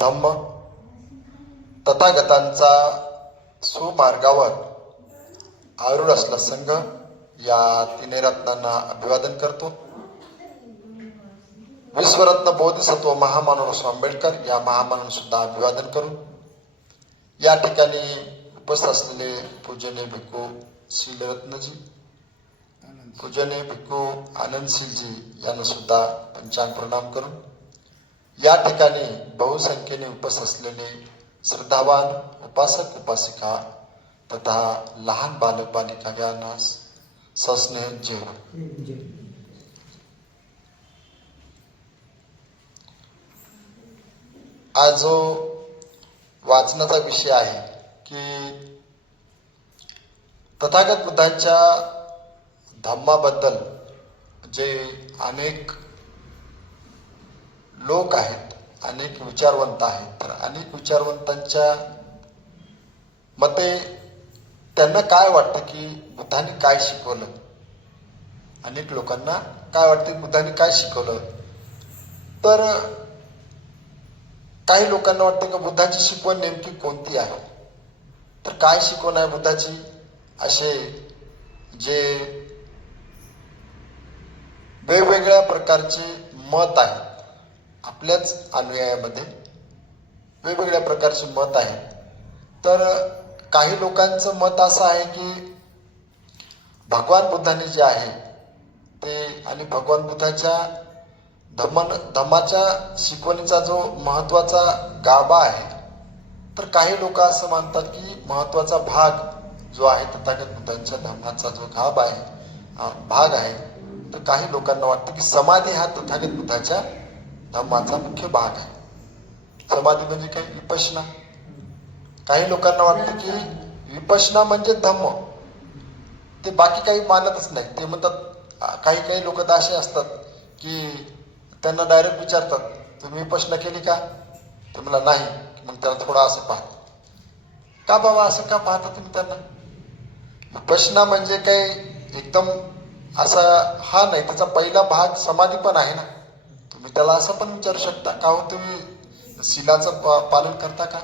धम्म तथागतांचा सुमार्गावर आरूढ असला संघ या तिन्ही रत्नांना अभिवादन करतो. विश्वरत्न बोधिसत्व महामानव आंबेडकर या महामानव सुद्धा अभिवादन करून या ठिकाणी उपस्थित असलेले पूजने भिक्खू श्रीरत्नजी पूजने भिक्खू आनंदशीलजी यांना सुद्धा पंचांग प्रणाम करून या ठिकाणी बहुसंख्येने उपस्थित असलेले श्रद्धावान उपासक उपासिका तथा लहान बालक बालिका यांना सस्नेह जे आज जो वाचनाचा विषय आहे की तथागत बुद्धांच्या धम्माबद्दल जे अनेक लोक आहेत अनेक विचारवंत आहेत. तर अनेक विचारवंतांच्या मते त्यांना काय वाटतं की बुद्धाने काय शिकवलं? अनेक लोकांना काय वाटतं बुद्धाने काय शिकवलं? तर काही लोकांना वाटतं की बुद्धाची शिकवण नेमकी कोणती आहे? तर काय शिकवण आहे बुद्धाची? असे जे वेगवेगळ्या प्रकारचे मत आहेत. आपल्याच अनुयायामध्ये वेगवेगळ्या प्रकारचे मत आहे. तर काही लोकांचं मत असं आहे की भगवान बुद्धाने जे आहे ते आणि भगवान बुद्धाच्या धमन धम्माच्या शिकवणीचा जो महत्त्वाचा गाभा आहे तर काही लोक असं मानतात की महत्त्वाचा भाग जो आहे तथागत बुद्धांच्या धम्माचा जो गाभा आहे भाग आहे तर काही लोकांना वाटतं की समाधी हा तथागत बुद्धाच्या धम्माचा मुख्य भाग आहे. समाधी म्हणजे काय? विपशना काही लोकांना वाटतं की विपशना म्हणजे धम्म. ते बाकी काही मानतच नाही. ते म्हणतात काही काही लोक तर असे असतात की त्यांना डायरेक्ट विचारतात तुम्ही विपशना केली का? ते मला नाही. मग त्यांना थोडं असं पाहत का बाबा असं का पाहता तुम्ही त्यांना? विपशना म्हणजे काही एकदम असा हा नाही. त्याचा पहिला भाग समाधी पण आहे ना. तुम्ही त्याला असं पण विचारू शकता. का हो तुम्ही शिलाचं प- पालन करता का?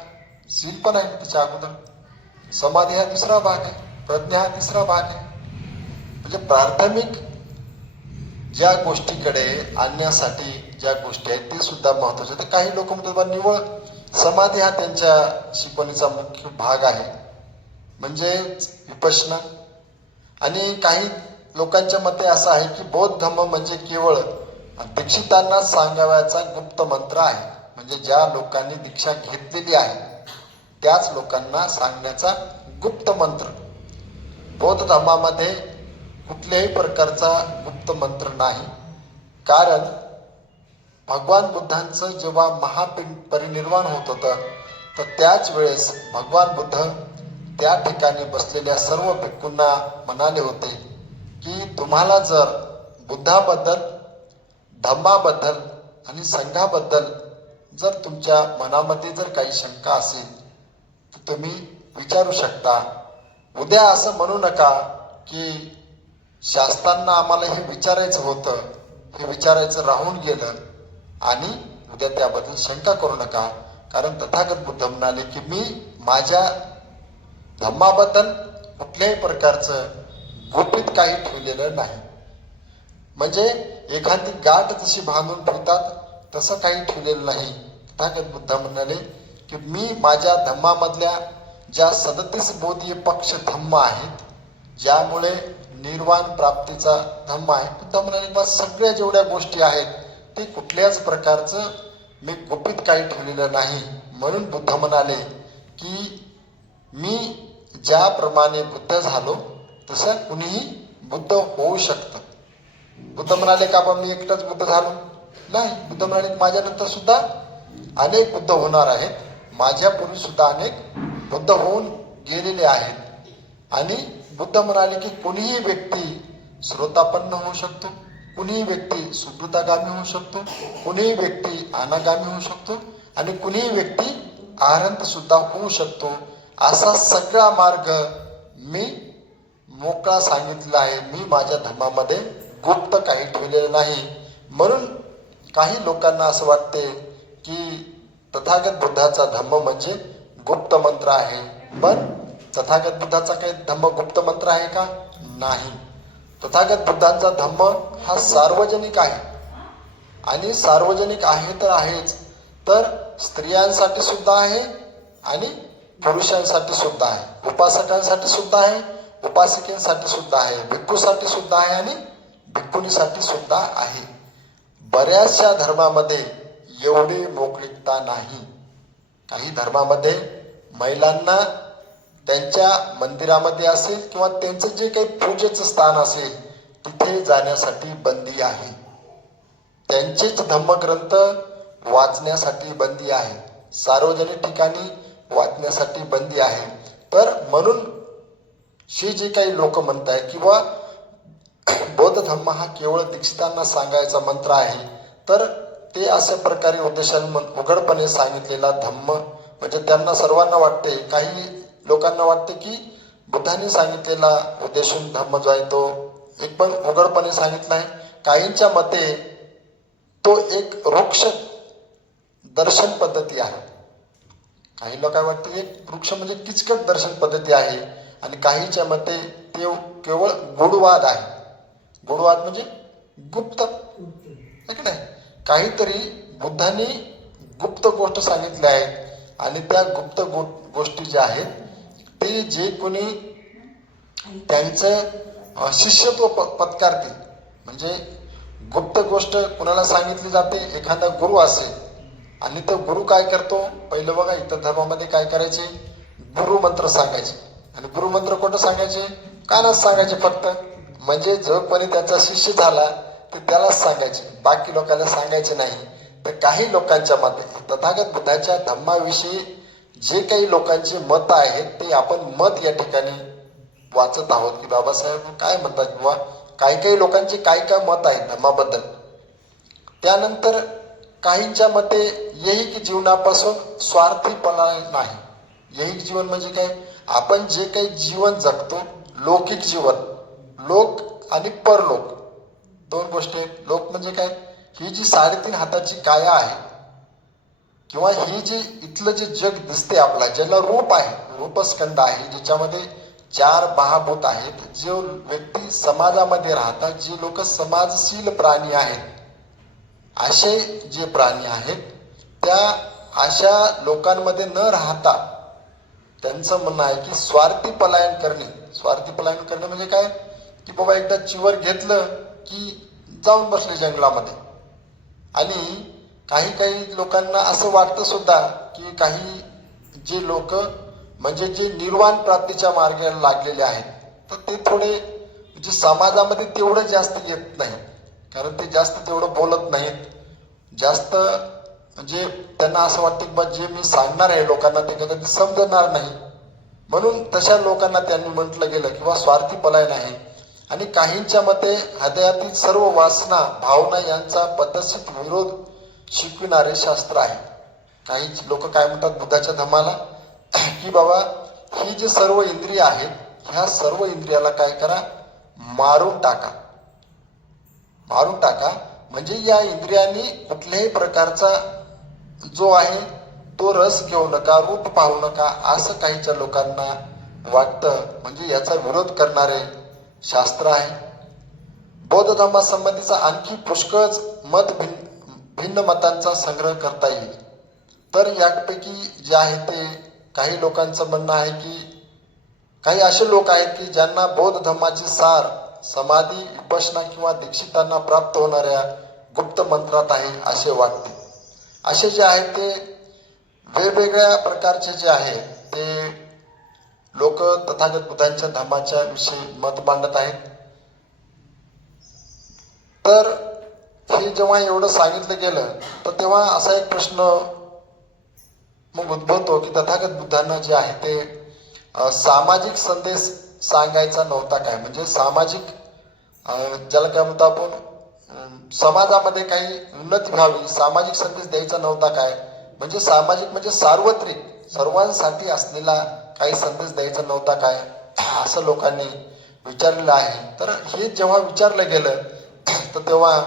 सील पण आहे त्याच्या अगोदर. समाधी हा दुसरा भाग आहे. प्रज्ञा हा तिसरा भाग आहे. म्हणजे प्राथमिक ज्या गोष्टीकडे आणण्यासाठी ज्या गोष्टी आहेत ते सुद्धा महत्त्वाचे तर काही लोक म्हणतात बा निवळ समाधी हा त्यांच्या शिकवणीचा मुख्य भाग आहे. म्हणजे विपश्न. आणि काही लोकांच्या मते असं आहे की बौद्ध धम्म म्हणजे केवळ दीक्षितांना सांगावयाचा गुप्त मंत्र आहे. म्हणजे ज्या लोकांनी दीक्षा घेतलेली आहे त्याच लोकांना सांगण्याचा गुप्त मंत्र. बौद्ध धर्मामध्ये कुठल्याही प्रकारचा गुप्त मंत्र नाही. कारण भगवान बुद्धांचं जेव्हा महापरिनिर्वाण होत होतं तर त्याच वेळेस भगवान बुद्ध त्या ठिकाणी बसलेल्या सर्व भिक्खूंना म्हणाले होते की तुम्हाला जर बुद्धाबद्दल धम्माबद्दल आणि संघाबद्दल जर तुमच्या मनामध्ये जर काही शंका असेल तर तुम्ही विचारू शकता. उद्या असं म्हणू नका की शास्त्रांना आम्हाला हे विचारायचं होतं हे विचारायचं राहून गेलं आणि उद्या त्याबद्दल शंका करू नका. कारण तथागत बुद्ध म्हणाले की मी माझ्या धम्माबद्दल कुठल्याही प्रकारचं गुपित काही ठेवलेलं नाही. म्हणजे एखादी गाठ जशी बांधून ठेवतात तसं काही ठेवलेलं नाही. तथागत बुद्ध म्हणाले की मी माझ्या धम्मामधल्या ज्या सदतीस बोधीय पक्ष धम्म आहेत ज्यामुळे निर्वाण प्राप्तीचा धम्म आहे. बुद्ध म्हणाले मग सगळ्या जेवढ्या गोष्टी आहेत ते कुठल्याच प्रकारचं मी गुपित काही ठेवलेलं नाही. म्हणून बुद्ध म्हणाले की मी ज्याप्रमाणे बुद्ध झालो तसं कुणीही बुद्ध होऊ शकतं. बुद्ध म्हणाले का बा मी एकटाच बुद्ध झालो? नाही बुद्ध म्हणाले माझ्यानंतर सुद्धा अनेक बुद्ध होणार आहेत. माझ्यापूर्वी सुद्धा अनेक बुद्ध होऊन गेलेले आहेत. आणि बुद्ध म्हणाले की कोणीही व्यक्ती श्रोतापन्न होऊ शकतो कुणीही व्यक्ती सुकृतागामी होऊ शकतो कुणीही व्यक्ती अनागामी होऊ शकतो आणि कुणीही व्यक्ती आरंत सुद्धा होऊ शकतो. असा सगळा मार्ग मी मोकळा सांगितला आहे मी माझ्या धर्मामध्ये गुप्त काही ठेवलेलं नाही. म्हणून काही लोकांना असं वाटते की तथागत बुद्धाचा धम्म म्हणजे गुप्त मंत्र आहे. पण तथागत बुद्धाचा काही धम्म गुप्त मंत्र आहे का? नाही. तथागत बुद्धांचा धम्म हा सार्वजनिक आहे. आणि सार्वजनिक आहे तर आहेच. तर स्त्रियांसाठी सुद्धा आहे आणि पुरुषांसाठी सुद्धा आहे. उपासकांसाठी सुद्धा आहे उपासिकेसाठी सुद्धा आहे भिक्खूसाठी सुद्धा आहे आणि भिक्खुनीसाठी सुद्धा आहे. बऱ्याचशा धर्मामध्ये एवढी मोकळीकता नाही. काही धर्मामध्ये महिलांना त्यांच्या मंदिरामध्ये असेल किंवा त्यांचं जे काही पूजेचं स्थान असेल तिथे जाण्यासाठी बंदी आहे. त्यांचेच धम्मग्रंथ वाचण्यासाठी बंदी आहे. सार्वजनिक ठिकाणी वाचण्यासाठी बंदी आहे. तर म्हणून हे जे काही लोक म्हणत आहे किंवा बौद्ध धर्म हा केवळ दीक्षितांना सांगायचा मंत्र आहे. तर ते अशा प्रकारे उद्देशाने उघडपणे सांगितलेला धम्म म्हणजे त्यांना सर्वांना वाटते काही लोकांना वाटते की बुद्धांनी सांगितलेला उद्देशून धम्म जो आहे तो एक पण उघडपणे सांगितला आहे. काहींच्या मते तो एक वृक्ष दर्शन पद्धती आहे. काही लोकांना वाटते एक वृक्ष म्हणजे किचकट दर्शन पद्धती आहे आणि काहीच्या मते ते केवळ गुडवाद आहे. गुडवाद म्हणजे गुप्त. नाही की नाही? काहीतरी बुद्धांनी गुप्त गोष्ट सांगितल्या आहेत आणि त्या गुप्त गो गोष्टी ज्या आहेत ते जे कोणी त्यांचं शिष्यत्व प पत्कारतील. म्हणजे गुप्त गोष्ट कुणाला सांगितली जाते एखादा गुरु असेल आणि तो गुरु काय करतो? पहिलं बघा इतर धर्मामध्ये काय करायचे? गुरु मंत्र सांगायचे. आणि गुरु मंत्र कोणतं सांगायचे? कानात सांगायचे फक्त. म्हणजे जो कोणी त्याचा शिष्य झाला ते त्यालाच सांगायचे. बाकी लोकांना सांगायचे नाही. तर काही लोकांच्या मते तथागत बुद्धाच्या धम्माविषयी जे काही लोकांचे मत आहेत ते आपण मत या ठिकाणी वाचत आहोत की बाबासाहेब काय म्हणतात किंवा काही काही लोकांचे काय काय मत आहेत धम्माबद्दल. त्यानंतर काहींच्या मते यैहिक जीवनापासून स्वार्थीपणा नाही. यैहिक जीवन म्हणजे काय? आपण जे काही जीवन जगतो लौकिक जीवन लोक आणि परलोक दोन गोष्टी आहेत. लोक म्हणजे काय? ही जी साडेतीन हाताची काया आहे किंवा ही जी इथलं जे जग दिसते आपला ज्याला रूप आहे रूपस्कंद आहे ज्याच्यामध्ये चार महाभूत आहेत जे व्यक्ती समाजामध्ये राहतात जे लोक समाजशील प्राणी आहेत असे जे प्राणी आहेत त्या अशा लोकांमध्ये न राहता त्यांचं म्हणणं आहे की स्वार्थी पलायन करणे. स्वार्थी पलायन करणे म्हणजे काय? की बाबा एकदा चिवर घेतलं की जाऊन बसले जंगलामध्ये. आणि काही काही लोकांना असं वाटतं सुद्धा की काही जे लोक म्हणजे जे निर्वाण प्राप्तीच्या मार्गाला लागलेले आहेत तर ते थोडे म्हणजे समाजामध्ये तेवढं जास्त येत नाही. कारण ते जास्त तेवढं बोलत नाहीत. जास्त म्हणजे त्यांना असं वाटतं की बा जे मी सांगणार आहे लोकांना ते कदाचित समजणार नाही. म्हणून तशा लोकांना त्यांनी म्हटलं गेलं किंवा स्वार्थी पलायन आहे. आणि काहींच्या मते हृदयातील सर्व वासना भावना यांचा पद्धतशीर विरोध शिकविणारे शास्त्र आहे. काही लोक काय म्हणतात बुद्धाच्या धमाला की बाबा ही जी सर्व इंद्रिय आहेत ह्या सर्व इंद्रियाला काय करा? मारून टाका. मारून टाका म्हणजे या इंद्रियांनी कुठल्याही प्रकारचा जो आहे तो रस घेऊ नका रूप पाहू नका असं काहीच्या लोकांना वाटतं. म्हणजे याचा विरोध करणारे शास्त्र आहे. बौद्ध धर्मासंबंधीचा आणखी पुष्कळच मत भिन्न भिन्न मतांचा संग्रह करता येईल. तर यापैकी जे आहे ते काही लोकांचं म्हणणं आहे की काही असे लोक आहेत की ज्यांना बौद्ध धर्माचे सार समाधी उपासना किंवा दीक्षितांना प्राप्त होणाऱ्या गुप्त मंत्रात आहे असे वाटते. असे जे आहे ते वेगवेगळ्या प्रकारचे जे आहे ते लोक तथागत बुद्धांच्या धर्माच्या विषयी मत मांडत आहेत. तर हे जेव्हा एवढं सांगितलं गेलं तर तेव्हा असा एक प्रश्न मग उद्भवतो की तथागत बुद्धांना जे आहे ते सामाजिक संदेश सांगायचा नव्हता काय? म्हणजे सामाजिक ज्याला काय म्हणतो आपण समाजामध्ये काही उन्नती व्हावी सामाजिक संदेश द्यायचा नव्हता काय? म्हणजे सामाजिक म्हणजे सार्वत्रिक. सर्वांसाठी असलेला काही संदेश द्यायचा नव्हता काय? असं लोकांनी विचारलेलं आहे. तर हे जेव्हा विचारलं गेलं तर तेव्हा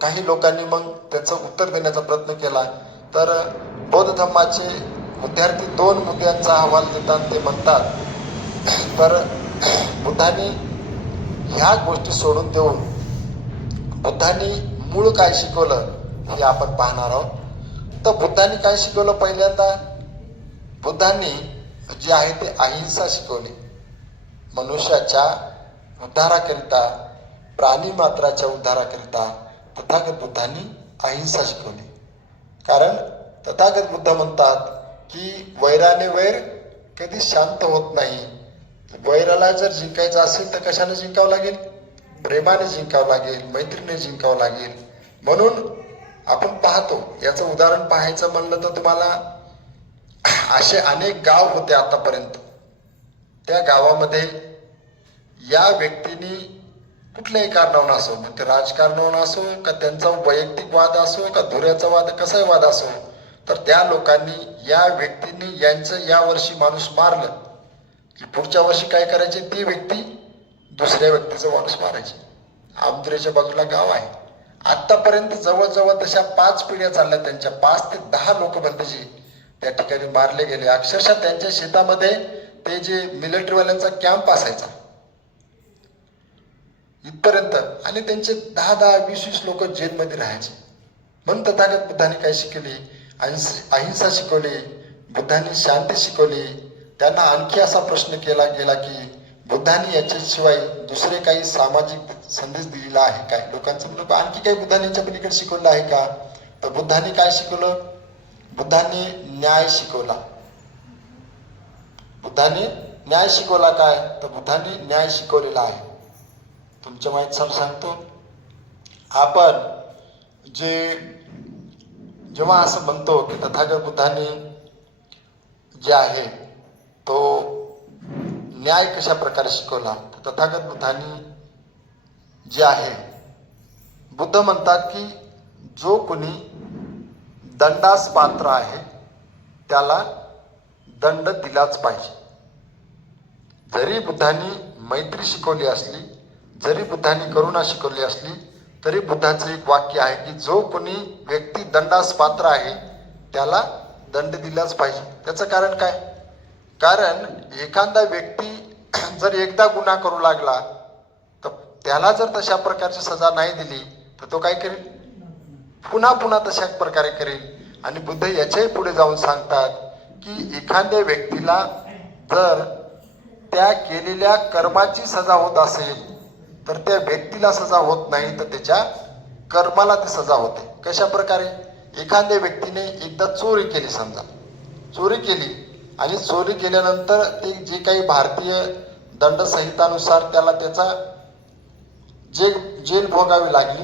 काही लोकांनी मग त्याचं उत्तर देण्याचा प्रयत्न केला. तर बौद्ध धर्माचे विद्यार्थी दोन मुद्द्यांचा अहवाल देतात ते म्हणतात तर बुद्धांनी ह्या गोष्टी सोडून देऊन बुद्धांनी मूळ काय शिकवलं हे आपण पाहणार आहोत. तर बुद्धांनी काय शिकवलं पहिल्यांदा बुद्धांनी जे आहे ते अहिंसा शिकवली. मनुष्याच्या उद्धाराकरिता प्राणी मात्राच्या उद्धाराकरिता तथागत बुद्धांनी अहिंसा शिकवली. कारण तथागत बुद्ध म्हणतात की वैराने वैर कधी शांत होत नाही. वैराला जर जिंकायचं असेल तर कशाने जिंकावं लागेल? प्रेमाने जिंकावं लागेल मैत्रीने जिंकावं लागेल. म्हणून आपण पाहतो. याचं उदाहरण पाहायचं म्हणलं तर तुम्हाला असे अनेक गाव होते आतापर्यंत. त्या गावामध्ये या व्यक्तीने कुठल्याही कारणावरून असो म्हणजे मग ते असो का त्यांचा वैयक्तिक वाद असो का धुऱ्याचा वाद कसाही वाद असो तर त्या लोकांनी या व्यक्तीने यांचं या वर्षी माणूस मारलं. की पुढच्या वर्षी काय करायचे? ती व्यक्ती दुसऱ्या व्यक्तीचं माणूस मारायची. आमदुरेच्या बाजूला गाव आहे. आतापर्यंत जवळजवळ तशा पाच पिढ्या चालल्या त्यांच्या पाच ते दहा लोक बंदजी त्या ठिकाणी मारले गेले. अक्षरशः त्यांच्या शेतामध्ये ते जे मिलिटरीवाल्यांचा कॅम्प असायचा. इथपर्यंत आणि त्यांचे दहा दहा वीस वीस लोक जेलमध्ये राहायचे. म्हणून तथागत बुद्धाने काय शिकवली? अहिंसा शिकवली बुद्धांनी शांती शिकवली. त्यांना आणखी असा प्रश्न केला गेला की बुद्धांनी याच्याशिवाय दुसरे काही सामाजिक संदेश दिलेला आहे काय? लोकांचं म्हणणं आणखी काही बुद्धांनी पलीकडे शिकवलं आहे का? तर बुद्धांनी काय शिकवलं? बुद्धांनी न्याय शिकवला. बुद्धांनी न्याय शिकवला काय? तर बुद्धांनी न्याय शिकवलेला आहे. तुमच्या माहीत सांगतो. आपण जे जेव्हा असं म्हणतो की तथागत बुद्धाने जे आहे तो न्याय कशा प्रकारे शिकवला? तर तथागत बुद्धांनी जे आहे. बुद्ध म्हणतात की जो कुणी दंडास पात्र आहे त्याला दंड दिलाच पाहिजे. जरी बुद्धांनी मैत्री शिकवली असली जरी बुद्धांनी करुणा शिकवली असली तरी बुद्धाचं एक वाक्य आहे की जो कोणी व्यक्ती दंडास पात्र आहे त्याला दंड दिलाच पाहिजे. त्याचं कारण काय? कारण एखादा व्यक्ती जर एकदा गुन्हा करू लागला त्याला जर तशा प्रकारची सजा नाही दिली तर तो काय करेल? पुन्हा पुन्हा तशा प्रकारे करेल. आणि बुद्ध याच्याही पुढे जाऊन सांगतात की एखाद्या व्यक्तीला जर त्या केलेल्या कर्माची सजा होत असेल तर त्या व्यक्तीला सजा होत नाही तर त्याच्या कर्माला ती सजा होते. कशा प्रकारे? एखाद्या व्यक्तीने एकदा चोरी केली समजा. चोरी केली आणि चोरी केल्यानंतर ते जे काही भारतीय दंडसंहितानुसार त्याला त्याचा जेल जेल भोगावी लागली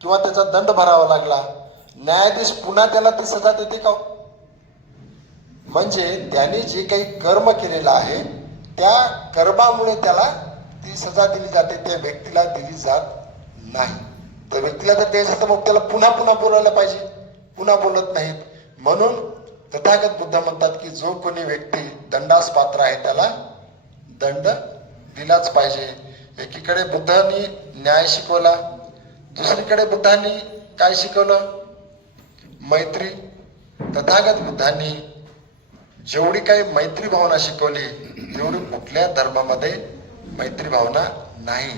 किंवा त्याचा दंड भरावा लागला न्यायाधीश पुन्हा त्याला ती सजा देते का हो? म्हणजे त्याने जे काही कर्म केलेलं आहे त्या कर्मामुळे त्याला ती सजा दिली जाते त्या व्यक्तीला दिली जात नाही. त्या व्यक्तीला तर द्यायचं तर मग त्याला पुन्हा पुन्हा बोलायला पाहिजे. पुन्हा बोलत नाहीत. म्हणून तथागत बुद्ध म्हणतात की जो कोणी व्यक्ती दंडास पात्र आहे त्याला दंड दिलाच पाहिजे. एकीकडे बुद्धांनी न्याय शिकवला दुसरीकडे बुद्धांनी काय शिकवलं? मैत्री. तथागत बुद्धांनी जेवढी काही मैत्री भावना शिकवली तेवढी कुठल्या धर्मामध्ये मैत्री भावना नाही.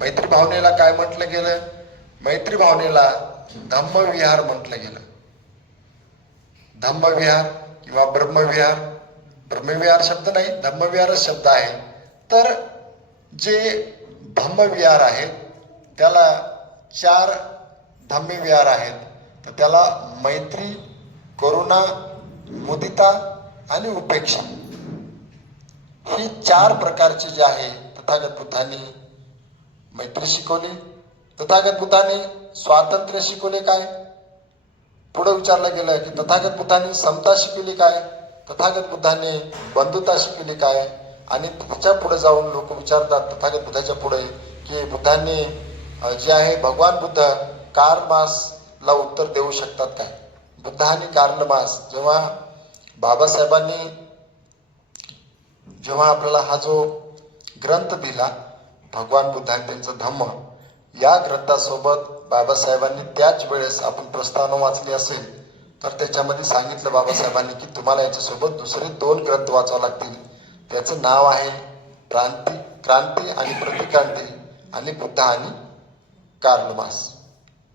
मैत्री भावनेला काय म्हटलं गेलं? मैत्री भावनेला धम्मविहार म्हटलं गेलं. धम्मविहार किंवा ब्रह्मविहार. ब्रह्मविहार शब्द नाही धम्मविहारच शब्द आहे. तर जे धम्मविहार आहेत त्याला चार धम्मविहार आहेत. तर त्याला मैत्री करुणा मुदिता आणि उपेक्षा. ही चार प्रकारची जे आहे तथागत बुद्धांनी मैत्री शिकवली. तथागत बुद्धांनी स्वातंत्र्य शिकवले काय? पुढे विचारलं गेलं की तथागत बुद्धांनी समता शिकवली काय? तथागत बुद्धांनी बंधुता शिकवली काय? आणि त्याच्या पुढे जाऊन लोक विचारतात तथागत बुद्धाच्या पुढे की बुद्धांनी जे आहे भगवान बुद्ध कारमासला उत्तर देऊ शकतात काय? बुद्ध आणि कार्लमास जेव्हा बाबासाहेबांनी जेव्हा आपल्याला हा जो ग्रंथ दिला भगवान बुद्धांनी त्यांचं धम्म या ग्रंथासोबत बाबासाहेबांनी त्याच वेळेस आपण प्रस्तावना वाचली असेल तर त्याच्यामध्ये सांगितलं बाबासाहेबांनी की तुम्हाला याच्यासोबत दुसरे दोन ग्रंथ वाचावे लागतील. त्याचं नाव आहे क्रांती क्रांती आणि प्रतिक्रांती आणि बुद्ध आणि कार्लमास.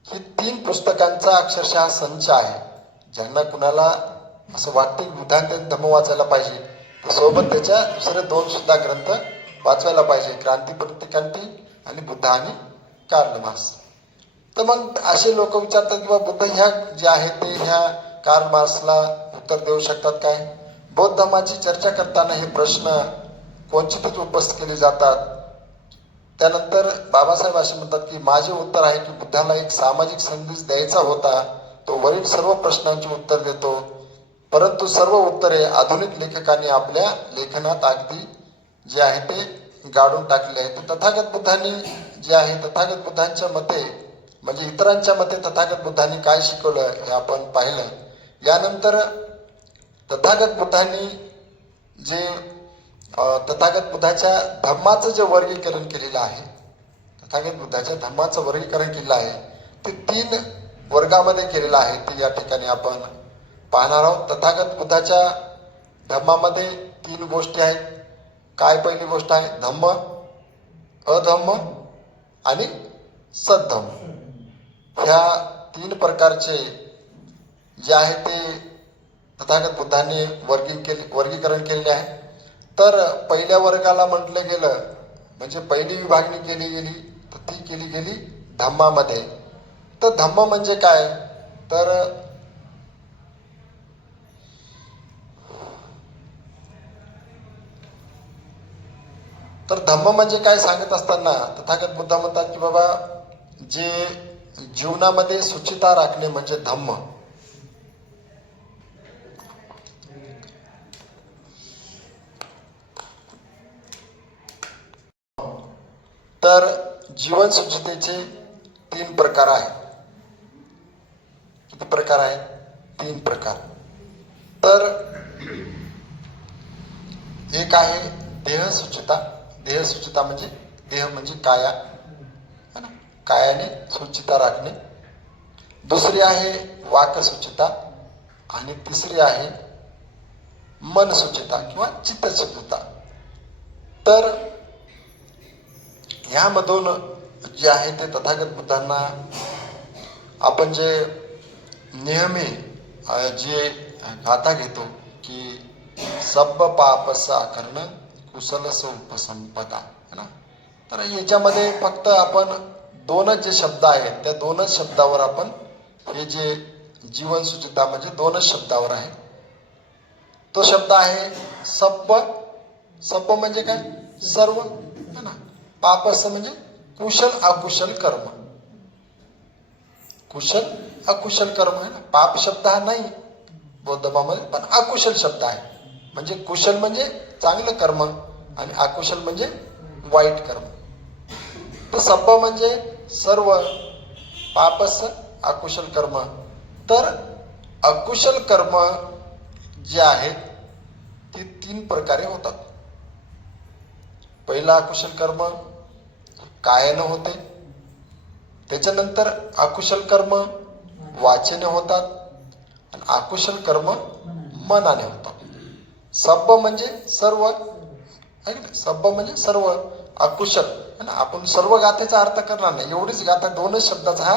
हे ही तीन पुस्तकांचा अक्षरशः संच आहे. ज्यांना कुणाला असं वाटतं की बुद्धांत धम्म वाचायला पाहिजे तर सोबत त्याच्या दुसरे दोन सुद्धा ग्रंथ वाचवायला पाहिजे क्रांती प्रतिक्रांती आणि बुद्ध आणि कार्लमास. तर मग असे लोक विचारतात की बुद्ध ह्या जे आहे ते ह्या कार्ल उत्तर देऊ शकतात काय? बौद्ध धर्माची चर्चा करताना हे प्रश्न क्वचितच उपस्थित केले जातात. त्यानंतर बाबासाहेब असे म्हणतात की माझे उत्तर आहे की बुद्धाला एक सामाजिक संदेश द्यायचा होता तो वरील सर्व प्रश्नांचे उत्तर देतो. परंतु सर्व उत्तरे आधुनिक लेखकांनी आपल्या लेखनात अगदी जे आहे ते गाडून टाकले आहे तर तथागत बुद्धांनी जे आहे तथागत बुद्धांच्या मते म्हणजे इतरांच्या मते तथागत बुद्धांनी काय शिकवलं हे आपण पाहिलं. यानंतर तथागत बुद्धांनी जे तथागत बुद्धाच्या धम्माचं जे वर्गीकरण केलेलं आहे तथागत बुद्धाच्या धम्माचं वर्गीकरण केलेलं आहे ते तीन वर्गामध्ये केलेलं आहे. ते या ठिकाणी आपण पाहणार आहोत. तथागत बुद्धाच्या धम्मामध्ये तीन गोष्टी आहेत. काय पहिली गोष्ट आहे? धम्म अधम्म आणि सद्धम्म. ह्या तीन प्रकारचे जे आहे ते तथागत बुद्धांनी वर्गी केले वर्गीकरण केलेले आहे. तर पहिल्या वर्गाला म्हटलं गेलं म्हणजे पहिली विभागणी केली गेली तर ती केली गेली धम्मामध्ये. तर धम्म म्हणजे काय? तर तर धम्म म्हणजे काय सांगत असताना तथागत बुद्ध म्हणतात की बाबा जे जीवनामध्ये सुचिता राखणे म्हणजे धम्म. तर जीवनसुचितेचे तीन प्रकार आहेत. किती प्रकार आहेत? तीन प्रकार. तर एक आहे देह देहसुचिता देह म्हणजे देह म्हणजे काया. कायाने सुचिता राखणे. दुसरी आहे वाकसुचिता आणि तिसरी आहे मनसुचिता किंवा चित्तसुचिता तर ह्यामधून जे आहे ते तथागत बुद्धांना आपण जे नेहमी जे गाथा घेतो की सब पापस आकरण कुशलस उपसंपदा है ना? तर याच्यामध्ये फक्त आपण दोनच जे शब्द आहेत त्या दोनच शब्दावर आपण हे जे जीवन सुचिता म्हणजे दोनच शब्दावर आहे. तो शब्द आहे सप्प. सप्प म्हणजे काय? सर्व है ना? पापस म्हणजे कुशल अकुशल कर्म. कुशल अकुशल कर्म आहे ना? पाप शब्द हा नाही बौद्ध पण अकुशल शब्द आहे. म्हणजे कुशल म्हणजे चांगलं कर्म आणि अकुशल म्हणजे वाईट कर्म. तर सप्प म्हणजे सर्व पापस अकुशल कर्म. तर अकुशल कर्म जे आहेत ते तीन प्रकारे होतात. पहिला अकुशल कर्म कायानं होते? त्याच्यानंतर अकुशल कर्म वाचेने होतात आणि अकुशल कर्म मनाने होतात. सब्ब म्हणजे सर्व. की नाही? सब्ब म्हणजे सर्व. अकुशल. आपण सर्व गाथेचा अर्थ करणार नाही. एवढीच गाथा दोनच शब्दाचा हा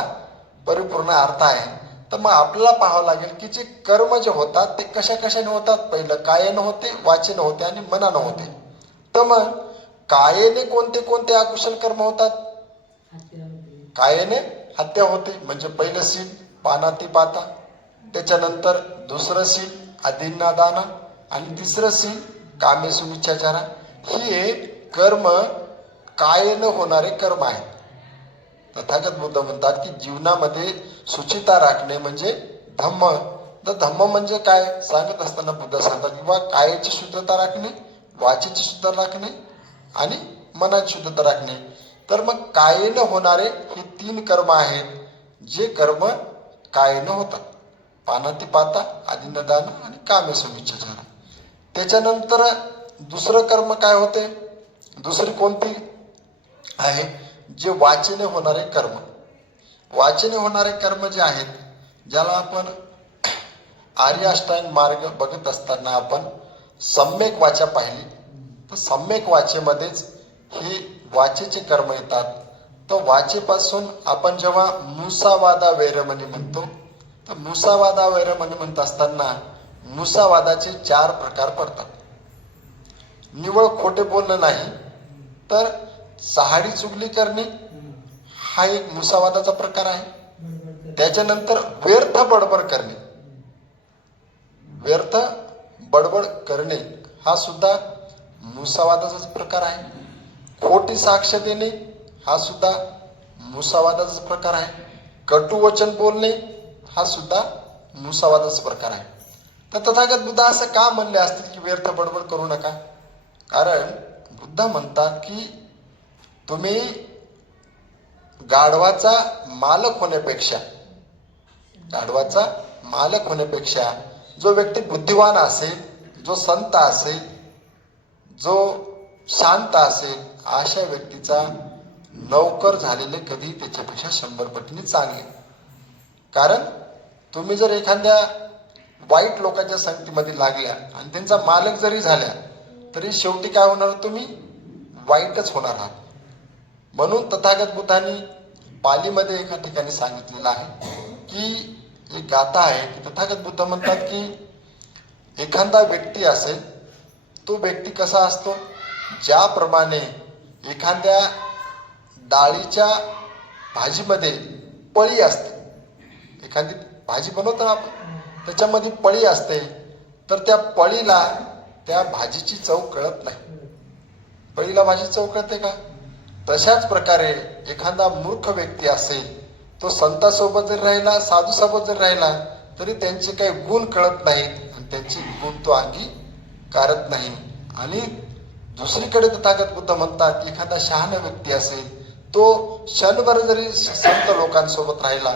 परिपूर्ण अर्थ आहे. तर मग आपल्याला पाहावं लागेल की जे कर्म जे होतात ते कशा कशाने होतात? पहिलं कायनं होते वाचेनं होते आणि मनानं होते. तर मग कायेने कोणते कोणते अकुशल कर्म होतात? कायेने? हत्या होते. म्हणजे पहिलं सील पानाती पाता. त्याच्यानंतर दुसरं सील अदिन्ना दाना. आणि तिसरं सील कामेसु विच्छाचारा हे कर्म कायेनं होणारे कर्म आहेत. तथागत बुद्ध म्हणतात की जीवनामध्ये सुचिता राखणे म्हणजे धम्म. तर धम्म म्हणजे काय? सांगत असताना बुद्ध सांगतात किंवा कायाची शुद्धता राखणे वाचेची शुद्धता राखणे आणि मनात शुद्धता राखणे. तर मग कायेनं होणारे हे तीन कर्म आहेत जे कर्म कायेनं होतात. पानाती पाता आदिनदान आणि कामे कामेसुमिच्छाचार त्याच्यानंतर दुसरं कर्म काय होते? दुसरी कोणती आहे? जे वाचेने होणारे कर्म. वाचेने होणारे कर्म जे आहेत ज्याला आपण आर्याष्टांग मार्ग बघत असताना आपण सम्यक वाचा पाहिली. तर सम्यक वाचेमध्येच हे वाचेचे कर्म येतात. तर वाचेपासून आपण जेव्हा मुसावादा वैरमणी म्हणतो तर मुसावादा वैरमणी म्हणत असताना मुसावादाचे चार प्रकार पडतात. निवळ खोटे बोलणं नाही तर चहाडी चुगली करणे हा एक मुसावादाचा प्रकार आहे. त्याच्यानंतर व्यर्थ बडबड करणे. व्यर्थ बडबड करणे हा सुद्धा मुसावादाचाच प्रकार आहे. खोटी साक्ष देणे हा सुद्धा मुसावादाचाच प्रकार आहे. कटुवचन बोलणे हा सुद्धा मुसावादाचा प्रकार आहे. तर तथागत बुद्ध असं का म्हणले असतील की व्यर्थ बडबड करू नका? कारण बुद्ध म्हणतात की तुम्ही गाढवाचा मालक होण्यापेक्षा गाढवाचा मालक होण्यापेक्षा जो व्यक्ती बुद्धिवान असेल जो संत असेल जो शांत असेल अशा व्यक्तीचा लवकर झालेले कधी त्याच्यापेक्षा शंभर पटीने चांगले. कारण तुम्ही जर एखाद्या वाईट लोकांच्या संगतीमध्ये लागल्या आणि त्यांचा मालक जरी झाल्या तरी शेवटी काय होणार? तुम्ही वाईटच होणार आहात. म्हणून तथागत बुद्धांनी पालीमध्ये एका ठिकाणी सांगितलेलं आहे की एक गाथा आहे की तथागत बुद्ध म्हणतात की एखादा व्यक्ती असेल तो व्यक्ती कसा असतो? ज्याप्रमाणे एखाद्या डाळीच्या भाजीमध्ये पळी असते. एखादी भाजी बनवतो ना आपण त्याच्यामध्ये पळी असते तर त्या पळीला त्या भाजीची चव कळत नाही. पळीला भाजी चव कळते का? तशाच प्रकारे एखादा मूर्ख व्यक्ती असेल तो संतासोबत जर राहिला साधूसोबत जर राहिला तरी त्यांचे काही गुण कळत नाहीत आणि त्यांची गुण तो अंगी कारत नाही. आणि दुसरीकडे तथागत बुद्ध म्हणतात एखादा शहाणा व्यक्ती असेल तो क्षणभर जरी संत लोकांसोबत राहिला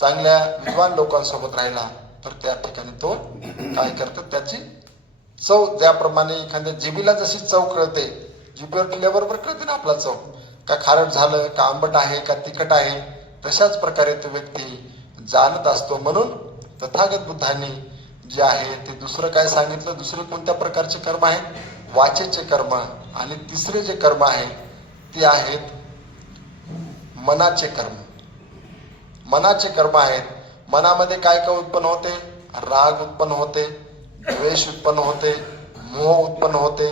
चांगल्या विद्वान लोकांसोबत राहिला तर त्या ठिकाणी तो काय करतो? त्याची चव ज्याप्रमाणे एखाद्या जिबीला जशी चव कळते जिबीवर ठेवल्याबरोबर कळते ना आपला चव. का खारट झालं का आंबट आहे का तिखट आहे तशाच प्रकारे तो व्यक्ती जाणत असतो म्हणून तथागत बुद्धांनी जे आहे ते दुसरं काय सांगितलं? दुसरे कोणत्या प्रकारचे कर्म आहेत? वाचेचे कर्म आणि तिसरे जे कर्म आहेत ते आहेत मनाचे कर्म. मनाचे कर्म आहेत. मनामध्ये काय काय उत्पन्न होते? राग उत्पन्न होते द्वेष उत्पन्न होते मोह उत्पन्न होते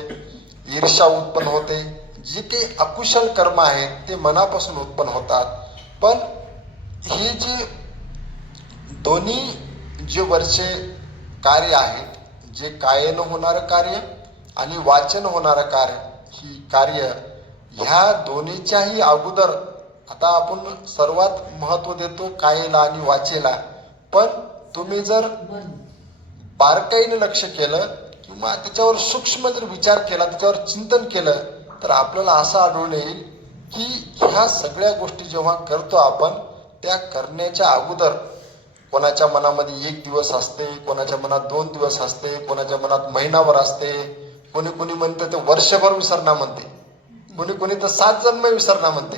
ईर्षा उत्पन्न होते. जे काही अकुशल कर्म आहेत ते मनापासून उत्पन्न होतात. पण ही जी दोन्ही जे वरचे कार्य आहेत जे कायेनं होणारं कार्य आणि वाचन होणारं कार्य ही कार्य ह्या दोन्हीच्याही अगोदर आता आपण सर्वात महत्त्व देतो कायेला आणि वाचेला. पण तुम्ही जर बारकाईने लक्ष केलं किंवा त्याच्यावर सूक्ष्म जर विचार केला त्याच्यावर चिंतन केलं तर आपल्याला असं आढळून येईल की ह्या सगळ्या गोष्टी जेव्हा करतो आपण त्या करण्याच्या अगोदर कोणाच्या मनामध्ये एक दिवस असते कोणाच्या मनात दोन दिवस असते कोणाच्या मनात महिनाभर असते. कोणी कोणी म्हणते ते वर्षभर विसरणा म्हणते. कोणी कोणी तर सात जन्म विसरणा म्हणते.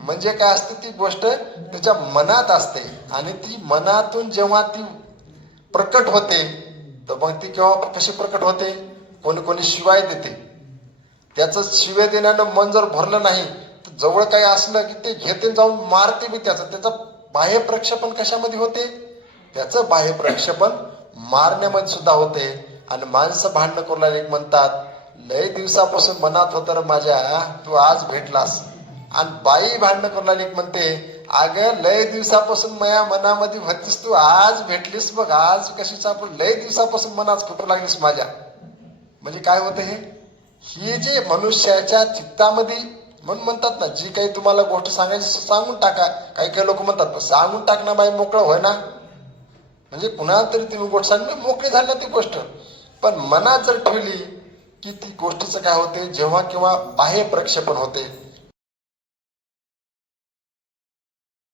म्हणजे काय असते ती गोष्ट त्याच्या मनात असते. आणि ती मनातून जेव्हा ती प्रकट होते तर मग ती केव्हा कशी प्रकट होते? कोणी कोणी शिवाय देते. त्याचं शिवे देण्यानं मन जर भरलं नाही तर जवळ काही असलं की ते घेते जाऊन मारते बी त्याचं. त्याचं बाह्य प्रक्षेपण कशामध्ये होते? त्याचं बाह्य प्रक्षेपण मारण्यामध्ये सुद्धा होते. आणि माणसं भांडणं करून एक म्हणतात लय दिवसापासून मनात होतं माझ्या तू आज भेटलास. आणि बाई भांडणं करून एक म्हणते अगं लय दिवसापासून मया मनामध्ये होतीस तू आज भेटलीस बघ आज कशी आपण लय दिवसापासून मनात फुटू लागलीस माझ्या. म्हणजे काय होतं हे? ही जे मनुष्याच्या चित्तामध्ये म्हणून म्हणतात ना जी काही तुम्हाला गोष्ट सांगायची सांगून टाका. काही काही लोक म्हणतात सांगून टाक ना बाई मोकळं होय ना म्हणजे पुन्हा तरी तुम्ही गोष्ट सांग मोकळी झाली ना ती गोष्ट. पण मनात जर ठेवली की ती गोष्टीचं काय होते जेव्हा केव्हा बाह्य प्रक्षेपण होते